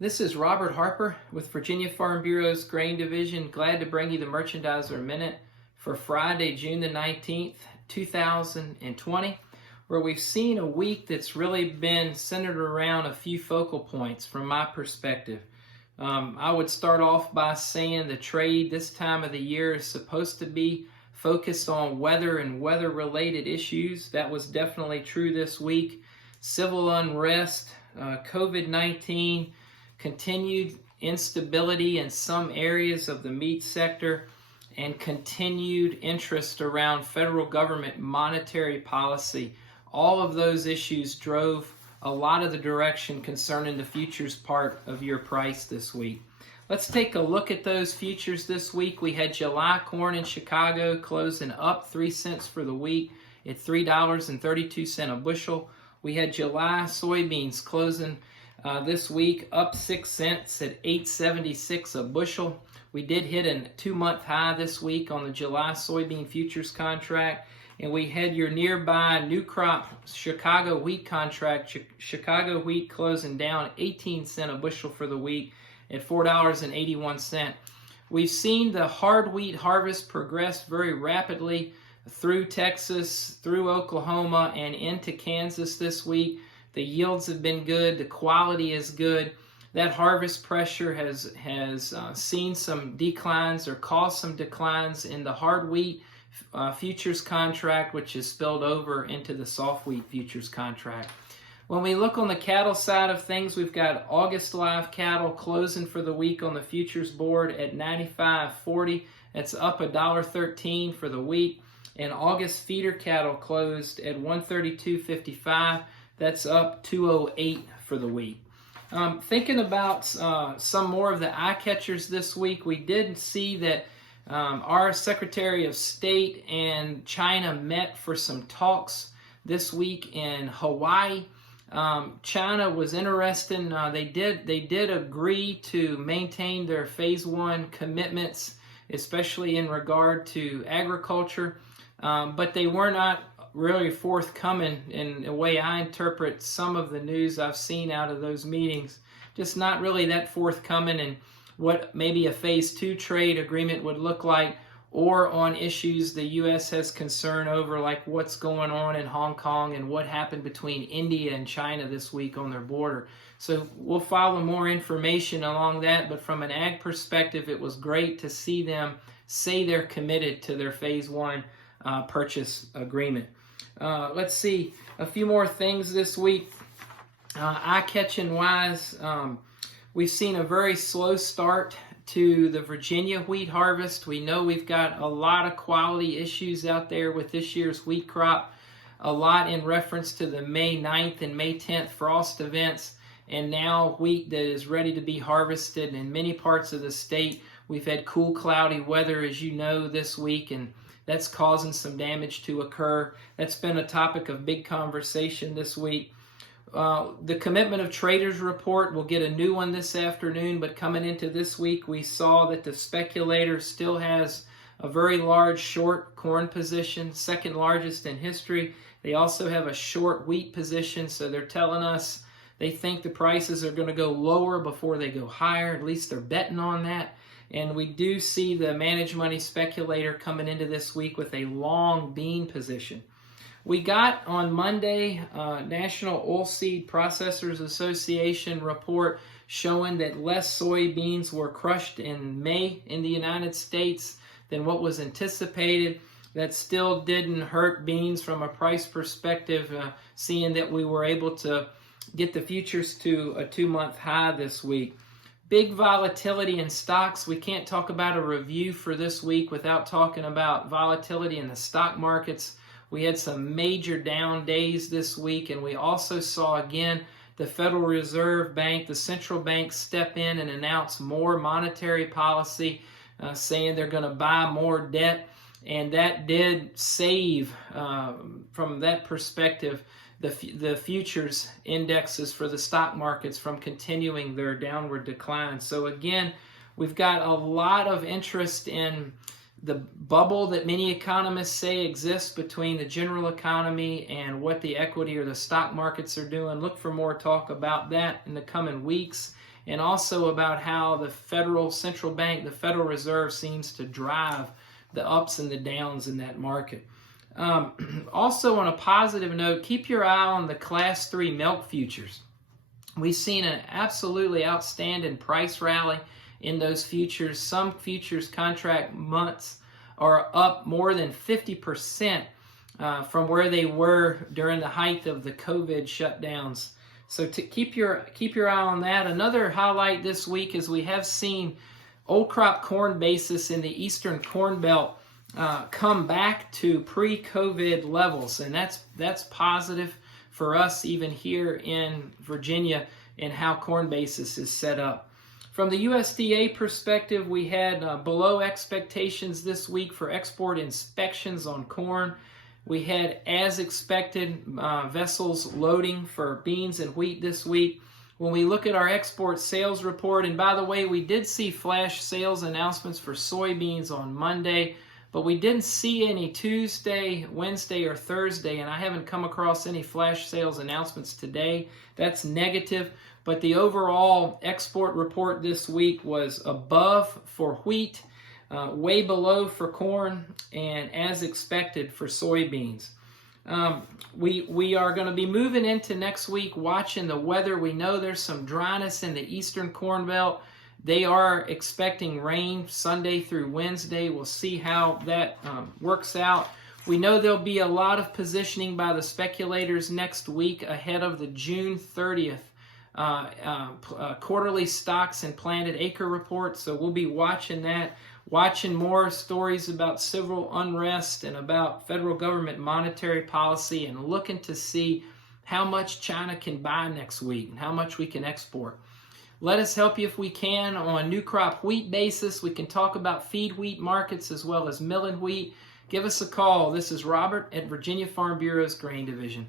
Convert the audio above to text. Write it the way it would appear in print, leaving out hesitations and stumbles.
This is Robert Harper with Virginia Farm Bureau's Grain Division. Glad to bring you the Merchandiser Minute for Friday, June the 19th, 2020, where we've seen a week that's really been centered around a few focal points from my perspective. I would start off by saying the trade this time of the year is supposed to be focused on weather and weather-related issues. That was definitely true this week. Civil unrest, COVID-19, continued instability in some areas of the meat sector, and continued interest around federal government monetary policy. All of those issues drove a lot of the direction concerning the futures part of your price this week. Let's take a look at those futures this week. We had July corn in Chicago closing up 3 cents for the week at $3.32 a bushel. We had July soybeans closing this week up 6 cents at $8.76 a bushel. We did hit a 2-month high this week on the July soybean futures contract, and we had your nearby new crop Chicago wheat contract. Chicago wheat closing down 18 cents a bushel for the week at $4.81. We've seen the hard wheat harvest progress very rapidly through Texas, through Oklahoma, and into Kansas this week. The yields have been good. The quality is good. That harvest pressure has seen some declines or caused some declines in the hard wheat futures contract, which has spilled over into the soft wheat futures contract. When we look on the cattle side of things, we've got August live cattle closing for the week on the futures board at $95.40. That's up $1.13 for the week. And August feeder cattle closed at $132.55. That's up $2.08 for the week. Thinking about some more of the eye catchers this week, we did see that our Secretary of State and China met for some talks this week in Hawaii. China was interested. They did agree to maintain their phase 1 commitments, especially in regard to agriculture, but they were not really forthcoming in the way I interpret some of the news I've seen out of those meetings. Just not really that forthcoming in what maybe a phase 2 trade agreement would look like, or on issues the U.S. has concern over, like what's going on in Hong Kong and what happened between India and China this week on their border. So we'll follow more information along that, but from an ag perspective, it was great to see them say they're committed to their phase 1 purchase agreement. Let's see a few more things this week. Eye-catching wise, we've seen a very slow start to the Virginia wheat harvest. We know we've got a lot of quality issues out there with this year's wheat crop, a lot in reference to the May 9th and May 10th frost events, and now wheat that is ready to be harvested in many parts of the state. We've had cool, cloudy weather, as you know, this week, and that's causing some damage to occur. That's been a topic of big conversation this week. The Commitment of Traders report, we'll get a new one this afternoon, but coming into this week, we saw that the speculator still has a very large short corn position, second largest in history. They also have a short wheat position, so they're telling us they think the prices are going to go lower before they go higher. At least they're betting on that. And we do see the managed money speculator coming into this week with a long bean position. We got on Monday National Oilseed Processors Association report showing that less soybeans were crushed in May in the United States than what was anticipated. That still didn't hurt beans from a price perspective, seeing that we were able to get the futures to a 2-month high this week. Big volatility in stocks. We can't talk about a review for this week without talking about volatility in the stock markets. We had some major down days this week, and we also saw again the Federal Reserve Bank, the central bank, step in and announce more monetary policy, saying they're going to buy more debt, and that did save, from that perspective, the futures indexes for the stock markets from continuing their downward decline. So again, we've got a lot of interest in the bubble that many economists say exists between the general economy and what the equity or the stock markets are doing. Look for more talk about that in the coming weeks. and also about how the Federal Central Bank, the Federal Reserve, seems to drive the ups and the downs in that market. Also, on a positive note, keep your eye on the Class 3 milk futures. We've seen an absolutely outstanding price rally in those futures. Some futures contract months are up more than 50% from where they were during the height of the COVID shutdowns. So to keep your eye on that. Another highlight this week is we have seen old crop corn basis in the Eastern Corn Belt come back to pre-COVID levels, and that's positive for us even here in Virginia and how corn basis is set up. From the USDA perspective, we had below expectations this week for export inspections on corn. We had, as expected, vessels loading for beans and wheat this week. When we look at our export sales report, and by the way, we did see flash sales announcements for soybeans on Monday, but we didn't see any Tuesday, Wednesday, or Thursday, and I haven't come across any flash sales announcements today. That's negative, but the overall export report this week was above for wheat, way below for corn, and as expected for soybeans. We are going to be moving into next week watching the weather. We know there's some dryness in the Eastern Corn Belt. They are expecting rain Sunday through Wednesday. We'll see how that works out. We know there'll be a lot of positioning by the speculators next week ahead of the June 30th quarterly stocks and planted acre report. So we'll be watching that, watching more stories about civil unrest and about federal government monetary policy, and looking to see how much China can buy next week and how much we can export. Let us help you if we can on new crop wheat basis. We can talk about feed wheat markets as well as milling wheat. Give us a call. This is Robert at Virginia Farm Bureau's Grain Division.